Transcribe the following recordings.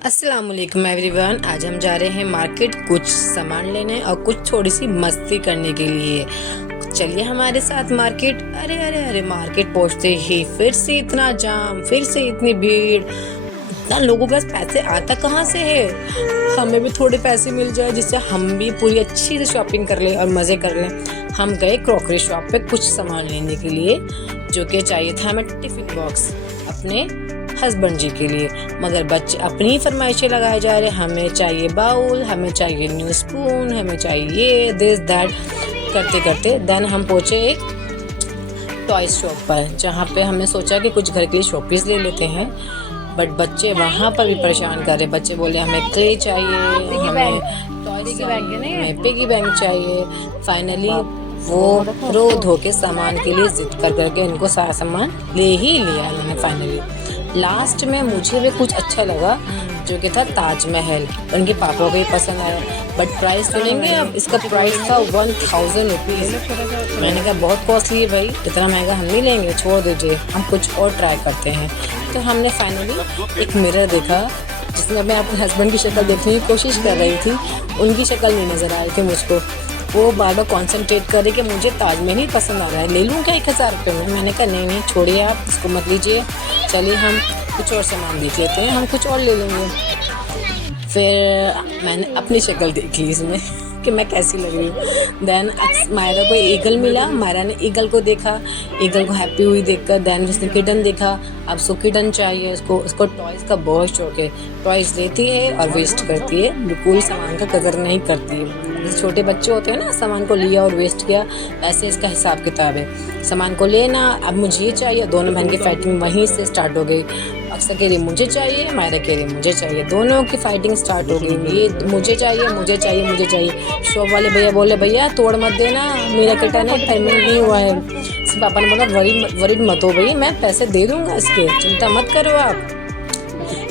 अस्सलाम वालेकुम एवरीवन। आज हम जा रहे हैं मार्केट कुछ सामान लेने और कुछ थोड़ी सी मस्ती करने के लिए। चलिए हमारे साथ मार्केट। अरे अरे अरे, मार्केट पहुंचते ही फिर से इतना जाम, फिर से इतनी भीड़। इतना लोगों के पास पैसे आता कहाँ से है? हमें भी थोड़े पैसे मिल जाए जिससे हम भी पूरी अच्छी से शॉपिंग कर लें और मज़े कर लें। हम गए क्रॉकरी शॉप पे कुछ सामान लेने के लिए, जो कि चाहिए था हमें टिफिन बॉक्स अपने हस्बैंड जी के लिए। मगर बच्चे अपनी फरमाइशें लगाए जा रहे, हमें चाहिए बाउल, हमें चाहिए न्यू स्पून, हमें चाहिए दिस दैट करते करते देन हम पहुँचे एक टॉय शॉप पर, जहाँ पे हमने सोचा कि कुछ घर के लिए शोपीस ले लेते हैं। बट बच्चे वहाँ पर भी परेशान कर रहे। बच्चे बोले हमें क्ले चाहिए, हमें टॉयज चाहिए, हमें पिगी बैंक चाहिए। फाइनली वो रो धो के सामान के लिए जिद कर करके इनको सारा सामान ले ही लिया इन्होंने फाइनली। लास्ट में मुझे भी कुछ अच्छा लगा, जो कि था ताजमहल। उनके पापा को भी पसंद आया। बट प्राइस सुनेंगे अब, इसका प्राइस था 1000 रुपीज़। मैंने कहा बहुत कॉस्टली है भाई, इतना महंगा हम नहीं लेंगे, छोड़ दीजिए, हम कुछ और ट्राई करते हैं। तो हमने फाइनली एक मिरर देखा, जिसमें मैं अपने हस्बैंड की शक्ल देखने की कोशिश कर रही थी। उनकी शक्ल नहीं नज़र आ रही थी मुझको। वो बार बार कॉन्सेंट्रेट करे कि मुझे ताजमहल ही पसंद आ रहा है, ले लूँ क्या 1000 रुपये में? मैंने कहा नहीं नहीं, छोड़िए आप इसको मत लीजिए, चलिए हम कुछ और सामान देख लेते हैं, हम कुछ और ले लेंगे। फिर मैंने अपनी शक्ल देख ली इसमें कि मैं कैसी लग रही हूँ। देन मायरा को ईगल मिला, मायरा ने ईगल को देखा, ईगल को हैप्पी हुई देखकर। देन उसने किटन देखा, अब उसको किटन चाहिए, उसको टॉयज़ का बहुत शौक है। टॉयज़ लेती है और वेस्ट करती है, बिल्कुल सामान का कदर नहीं करती है। जैसे छोटे बच्चे होते हैं ना, सामान को लिया और वेस्ट किया, ऐसे इसका हिसाब किताब है। सामान को लेना, अब मुझे ये चाहिए, दोनों बहन की फाइटिंग वहीं से स्टार्ट हो गई। अक्सर कह रही मुझे चाहिए, मायरा कह रही मुझे चाहिए, दोनों की फाइटिंग स्टार्ट हो गई। ये मुझे चाहिए, मुझे चाहिए, मुझे चाहिए। शॉप वाले भैया बोले भैया तोड़ मत देना, मेरा किटन है, पेमेंट नहीं हुआ है। इसके पापा ने बोला वरीड मत हो भई, मैं पैसे दे दूँगा इसके, चिंता मत करो आप।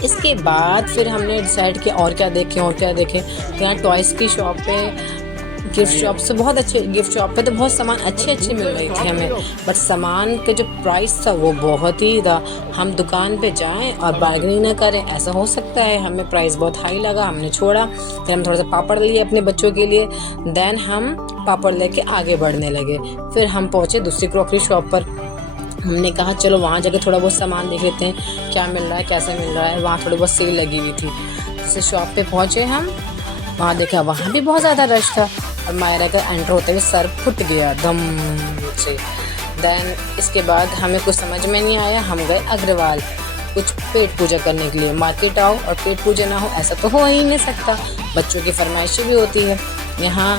इसके बाद फिर हमने डिसाइड किया और क्या देखें और क्या देखें। तो यहाँ टॉयज़ की शॉप पे, गिफ्ट शॉप से बहुत अच्छे, गिफ्ट शॉप पे तो बहुत सामान अच्छे अच्छे मिल रहे थे हमें। बट सामान के जो प्राइस था वो बहुत ही था। हम दुकान पे जाएं और बार्गेनिंग ना करें, ऐसा हो सकता है? हमें प्राइस बहुत हाई लगा, हमने छोड़ा। फिर हम थोड़ा सा पापड़ लिए अपने बच्चों के लिए। देन हम पापड़ लेके आगे बढ़ने लगे। फिर हम पहुँचे दूसरी क्रॉकरी शॉप पर। हमने कहा चलो वहाँ जाके थोड़ा बहुत सामान देख लेते हैं, क्या मिल रहा है, कैसा मिल रहा है। वहाँ थोड़ी बहुत सेल लगी हुई थी। जैसे शॉप पे पहुँचे हम, वहाँ देखा वहाँ भी बहुत ज़्यादा रश था। और मायरा का एंटर होते हुए सर फुट गया दम से। देन इसके बाद हमें कुछ समझ में नहीं आया, हम गए अग्रवाल कुछ पेट पूजा करने के लिए। मार्केट आओ और पेट पूजा ना हो, ऐसा तो हो ही नहीं सकता। बच्चों की फरमाइशें भी होती है। यहाँ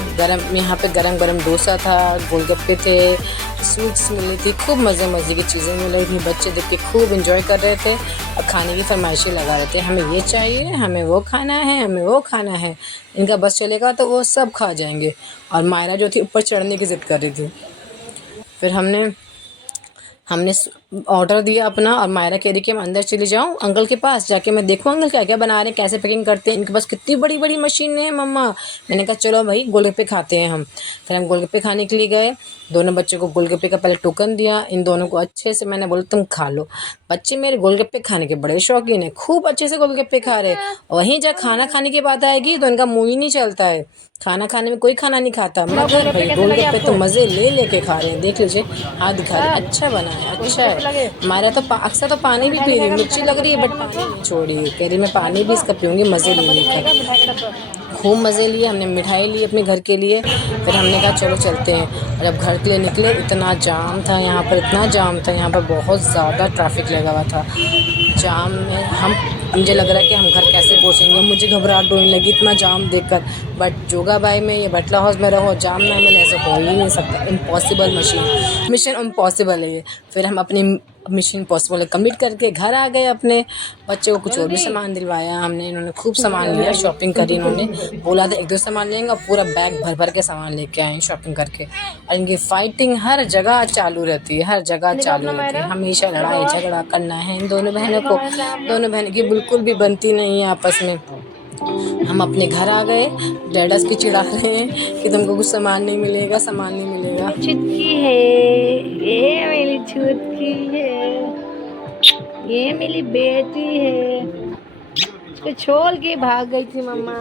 पे गरम गरम डोसा था, गोलगप्पे थे, स्वीट्स मिली थी, खूब मज़े मज़े की चीज़ें मिल रही थी। बच्चे देख के खूब एंजॉय कर रहे थे और खाने की फरमाइशें लगा रहे थे, हमें ये चाहिए, हमें वो खाना है, हमें वो खाना है। इनका बस चलेगा तो वो सब खा जाएंगे। और मायरा जो थी ऊपर चढ़ने की ज़िद कर रही थी। फिर हमने ऑर्डर दिया अपना, और मायरा कह रही कि मैं अंदर चली जाऊँ अंकल के पास, जाके मैं देखूँ अंकल क्या क्या बना रहे हैं, कैसे पैकिंग करते हैं, इनके पास कितनी बड़ी बड़ी मशीनें हैं मम्मा। मैंने कहा चलो भाई गोलगप्पे खाते हैं हम। फिर हम गोलगप्पे खाने के लिए गए। दोनों बच्चों को गोलगप्पे का पहले टोकन दिया, इन दोनों को अच्छे से मैंने बोला तुम खा लो। बच्चे मेरे गोलगप्पे खाने के बड़े शौकीन हैं, खूब अच्छे से गोलगप्पे खा रहे हैं। वहीं जब खाना खाने की बात आएगी तो इनका मुँह ही नहीं चलता है। खाना खाने में कोई खाना नहीं खाता, मगर भाई गोलगप्पे तो मज़े ले लेके खा रहे हैं। देख लीजिए, हाथ दिखा रहे हैं, अच्छा बना है, अच्छा है। हमारा तो अक्सर तो पानी भी पी रही, मिर्ची लग रही है बट पानी नहीं छोड़ी, कह रही मैं पानी भी इसका पीऊँगी मज़े ले लेकर। खूब मज़े लिए, हमने मिठाई ली अपने घर के लिए। फिर हमने कहा चलो चलते हैं। और जब घर के लिए निकले, इतना जाम था यहाँ पर, इतना जाम था यहाँ पर, बहुत ज़्यादा ट्रैफिक लगा हुआ था। जाम में मुझे लग रहा है कि हम घर कैसे पहुँचेंगे, मुझे घबराहट होने लगी इतना जाम देखकर। बट जोगाबाई में या बटला हाउस में रहो, जाम ना मिले, ऐसा हो ही नहीं सकता। इम्पॉसिबल मिशन इम्पॉसिबल है ये। फिर हम अपनी मिशन पॉसिबल कंप्लीट करके घर आ गए। अपने बच्चे को कुछ और भी सामान दिलवाया हमने, इन्होंने खूब सामान लिया, शॉपिंग करी। इन्होंने बोला था 1-2 सामान लेंगे, और पूरा बैग भर भर के सामान लेके आए शॉपिंग करके। और इनकी फाइटिंग हर जगह चालू रहती है, हर जगह चालू रहती है। हमेशा लड़ाई झगड़ा करना है इन दोनों बहनों को। दोनों बहन की बिल्कुल भी बनती नहीं है आपस में। हम अपने घर आ गए, डैडस भी चिढ़ा रहे हैं कि तुमको कुछ सामान नहीं मिलेगा, सामान नहीं मिलेगा। छुटकी है, ये मेरी छुटकी है, ये मेरी बेटी है। उसको छोड़ के भाग गई थी मम्मा।